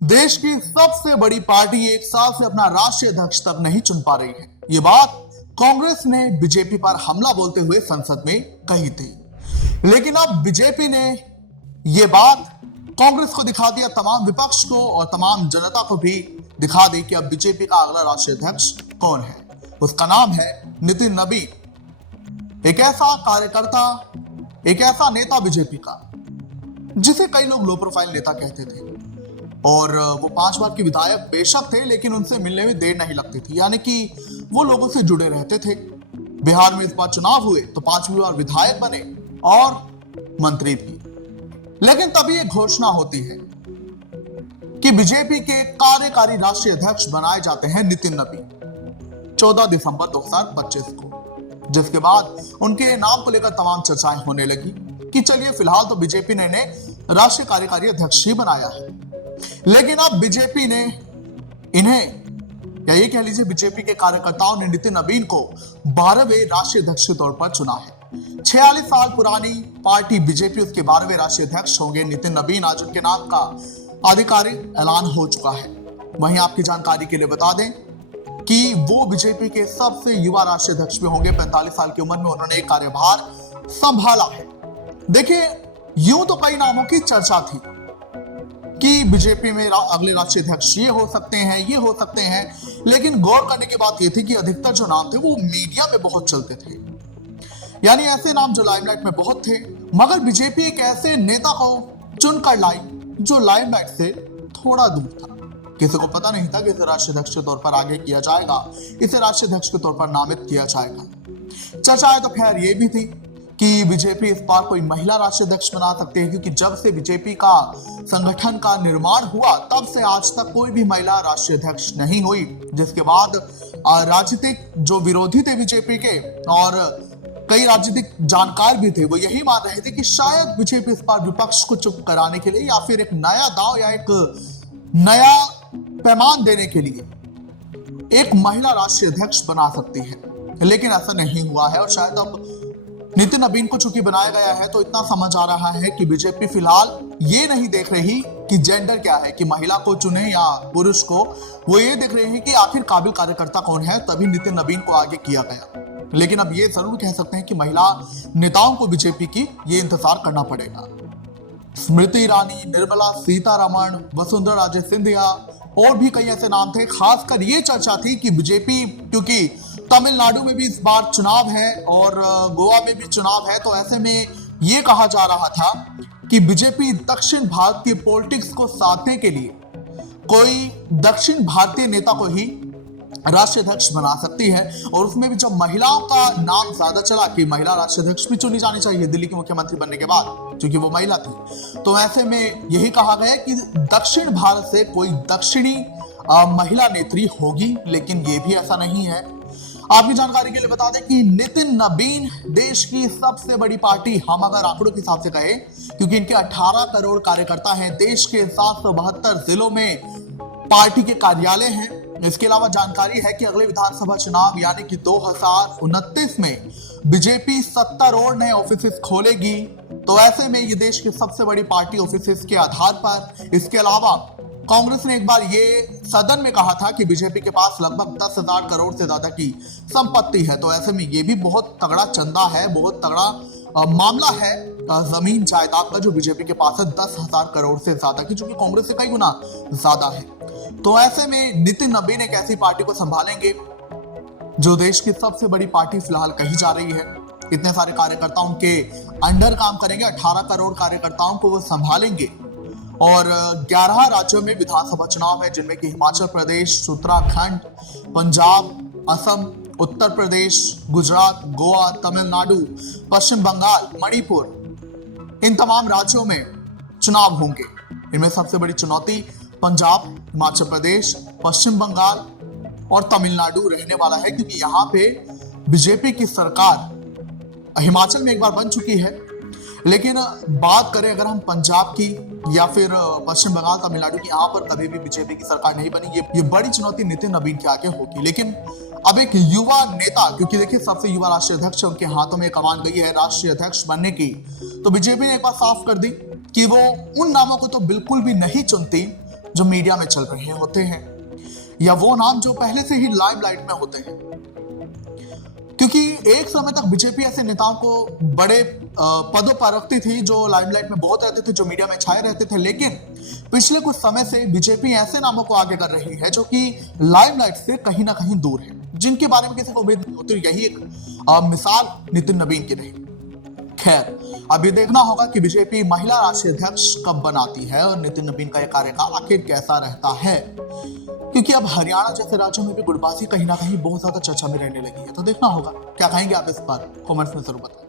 देश की सबसे बड़ी पार्टी एक साल से अपना राष्ट्रीय अध्यक्ष तक नहीं चुन पा रही है। ये बात कांग्रेस ने बीजेपी पर हमला बोलते हुए संसद में कही थी, लेकिन अब बीजेपी ने ये बात कांग्रेस को दिखा दिया, तमाम विपक्ष को और तमाम जनता को भी दिखा दी कि अब बीजेपी का अगला राष्ट्रीय अध्यक्ष कौन है। उसका नाम है नितिन नबीन। एक ऐसा कार्यकर्ता, एक ऐसा नेता बीजेपी का जिसे कई लोग लो प्रोफाइल नेता कहते थे, और वो 5 बार के विधायक बेशक थे, लेकिन उनसे मिलने में देर नहीं लगती थी, यानी कि वो लोगों से जुड़े रहते थे। बिहार में इस बार चुनाव हुए तो 5वीं बार विधायक बने और मंत्री भी। लेकिन तभी एक घोषणा होती है कि बीजेपी के कार्यकारी राष्ट्रीय अध्यक्ष बनाए जाते हैं नितिन नबीन 14 दिसंबर 2025 को, जिसके बाद उनके नाम को लेकर तमाम चर्चाएं होने लगी कि चलिए फिलहाल तो बीजेपी ने इन्हें राष्ट्रीय कार्यकारी अध्यक्ष ही बनाया है। लेकिन अब बीजेपी ने इन्हें, या ये कह लीजिए बीजेपी के कार्यकर्ताओं ने नितिन नबीन को 12वें राष्ट्रीय अध्यक्ष के तौर पर चुना है। 46 साल पुरानी पार्टी बीजेपी उसके 12वें राष्ट्रीय अध्यक्ष होंगे नितिन नबीन। आज उनके नाम का आधिकारिक ऐलान हो चुका है। वहीं आपकी जानकारी के लिए बता दें कि वो बीजेपी के सबसे युवा राष्ट्रीय अध्यक्ष भी होंगे। 45 साल की उम्र में उन्होंने एक कार्यभार संभाला है। देखिए, यूं तो कई नामों की चर्चा थी कि बीजेपी में अगले राष्ट्रीय अध्यक्ष ये हो सकते हैं, ये हो सकते हैं, लेकिन गौर करने की बात ये थी कि अधिकतर जो नाम थे वो मीडिया में बहुत चलते थे, यानी ऐसे नाम जो लाइमलाइट में बहुत थे। मगर बीजेपी एक ऐसे नेता को चुनकर लाई जो लाइमलाइट से थोड़ा दूर था। किसी को पता नहीं था कि इसे राष्ट्रीय अध्यक्ष के तौर पर आगे किया जाएगा, इसे राष्ट्रीय अध्यक्ष के तौर पर नामित किया जाएगा। चर्चाएं तो खैर ये भी थी कि बीजेपी इस बार कोई महिला राष्ट्रीय अध्यक्ष बना सकती है, क्योंकि जब से बीजेपी का संगठन का निर्माण हुआ तब से आज तक कोई भी महिला राष्ट्रीय अध्यक्ष नहीं हुई। जिसके बाद राजनीतिक जो विरोधी थे बीजेपी के और कई राजनीतिक जानकार भी थे, वो यही मान रहे थे कि शायद बीजेपी इस बार विपक्ष को चुप कराने के लिए या फिर एक नया दांव या एक नया पैमान देने के लिए एक महिला राष्ट्रीय अध्यक्ष बना सकती है। लेकिन ऐसा नहीं हुआ है और शायद अब नितिन नबीन को चूंकि बनाया गया है तो इतना समझ आ रहा है कि बीजेपी फिलहाल ये नहीं देख रही कि जेंडर क्या है, कि महिला को चुने या पुरुष को। वो ये देख रहे हैं कि आखिर काबिल कार्यकर्ता कौन है, तभी नितिन नबीन को आगे किया गया। लेकिन अब ये जरूर कह सकते हैं कि महिला नेताओं को बीजेपी की ये इंतजार करना पड़ेगा। स्मृति ईरानी, निर्मला सीतारमण, वसुंधरा राजे सिंधिया और भी कई ऐसे नाम थे। खासकर ये चर्चा थी कि बीजेपी, क्योंकि तमिलनाडु में भी इस बार चुनाव है और गोवा में भी चुनाव है, तो ऐसे में ये कहा जा रहा था कि बीजेपी दक्षिण भारत की पॉलिटिक्स को साधने के लिए कोई दक्षिण भारतीय नेता को ही राष्ट्रीय अध्यक्ष बना सकती है। और उसमें भी जब महिलाओं का नाम ज्यादा चला कि महिला राष्ट्रीय अध्यक्ष भी चुनी जानी चाहिए दिल्ली की मुख्यमंत्री बनने के बाद, क्योंकि वो महिला थी, तो ऐसे में यही कहा गया कि दक्षिण भारत से कोई दक्षिणी महिला नेत्री होगी। लेकिन ये भी ऐसा नहीं है। आपकी जानकारी के लिए बता दें कि नितिन नबीन देश की सबसे बड़ी पार्टी, हम अगर आंकड़ों के हिसाब से कहें, क्योंकि इनके 18 करोड़ कार्यकर्ता हैं, देश के 772 जिलों में पार्टी के कार्यालय हैं। इसके अलावा जानकारी है कि अगले विधानसभा चुनाव यानी कि 2029 में बीजेपी 70 और नए ऑफिस खोलेगी। तो ऐसे में ये देश की सबसे बड़ी पार्टी ऑफिस के आधार पर, इसके अलावा कांग्रेस ने एक बार ये सदन में कहा था कि बीजेपी के पास लगभग 10,000 करोड़ से ज्यादा की संपत्ति है। तो ऐसे में ये भी बहुत तगड़ा चंदा है, बहुत तगड़ा मामला है जमीन जायदाद का जो बीजेपी के पास है 10,000 करोड़ से ज्यादा की, जो कि कांग्रेस से कई गुना ज्यादा है। तो ऐसे में नितिन नबीन एक ऐसी पार्टी को संभालेंगे जो देश की सबसे बड़ी पार्टी फिलहाल कही जा रही है। इतने सारे कार्यकर्ताओं के अंडर काम करेंगे, 18 करोड़ कार्यकर्ताओं को वो संभालेंगे। और 11 राज्यों में विधानसभा चुनाव है, जिनमें कि हिमाचल प्रदेश, उत्तराखंड, पंजाब, असम, उत्तर प्रदेश, गुजरात, गोवा, तमिलनाडु, पश्चिम बंगाल, मणिपुर, इन तमाम राज्यों में चुनाव होंगे। इनमें सबसे बड़ी चुनौती पंजाब, हिमाचल प्रदेश, पश्चिम बंगाल और तमिलनाडु रहने वाला है, क्योंकि यहाँ पे बीजेपी की सरकार हिमाचल में एक बार बन चुकी है। लेकिन बात करें अगर हम पंजाब की या फिर पश्चिम बंगाल, तमिलनाडु की, यहाँ पर कभी भी बीजेपी की सरकार नहीं बनी। ये बड़ी चुनौती नितिन नबीन के आगे होगी। लेकिन अब एक युवा नेता, क्योंकि देखिए सबसे युवा राष्ट्रीय अध्यक्ष उनके हाथों में कमान गई है राष्ट्रीय अध्यक्ष बनने की, तो बीजेपी ने एक बार साफ कर दी कि वो उन नामों को तो बिल्कुल भी नहीं चुनती जो मीडिया में चल रहे होते हैं, या वो नाम जो पहले से ही लाइमलाइट में होते हैं। क्योंकि एक समय तक बीजेपी ऐसे नेताओं को बड़े पदों पर रखती थी जो लाइमलाइट में बहुत रहते थे, जो मीडिया में छाए रहते थे। लेकिन पिछले कुछ समय से बीजेपी ऐसे नामों को आगे कर रही है जो कि लाइमलाइट से कहीं ना कहीं दूर है, जिनके बारे में किसी को उम्मीद नहीं होती। यही एक मिसाल नितिन नवीन की रही। खैर, अब ये देखना होगा कि बीजेपी महिला राष्ट्रीय अध्यक्ष कब बनाती है और नितिन नवीन का यह कार्यकाल आखिर कैसा रहता है, क्योंकि अब हरियाणा जैसे राज्यों में भी गुटबाजी कहीं ना कहीं बहुत ज्यादा चर्चा में रहने लगी है। तो देखना होगा। क्या कहेंगे आप इस पर? कमेंट्स में जरूर बताएं।